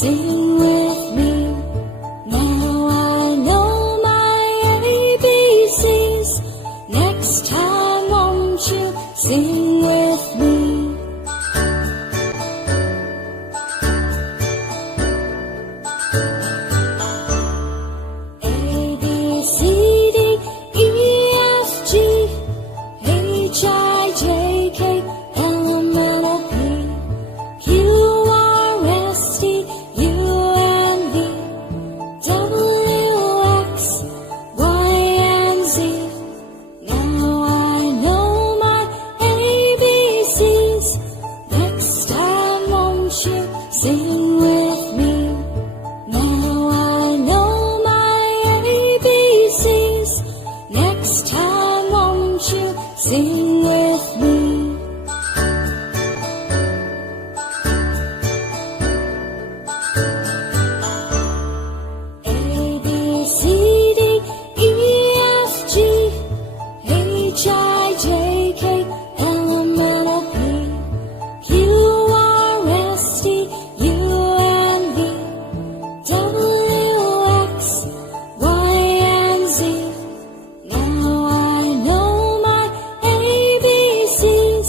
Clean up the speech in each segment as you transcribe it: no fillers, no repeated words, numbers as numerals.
Sing with me. Now I know my ABCs. Next time won't you sing with me? A, B, C, D, E, F, G, H, I, J, K, L, M, N, O, P, Q, R, S, T, U, and V, W, X, Y, and Z. Now I know my ABCs. Next time won't you sing with me? Now I know my ABCs. Next time won't you sing with me? A, B, C, D, E, F, G, H, I, J, K, L, M, N, O, P, Q, R, S, T, U, and V, W, X, Y, and Z. Now I know my ABCs.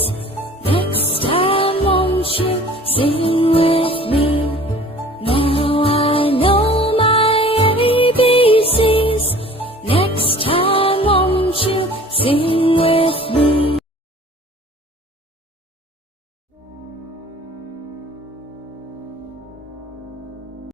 Next time won't you sing with me? Now I know my ABCs. Next time won't you sing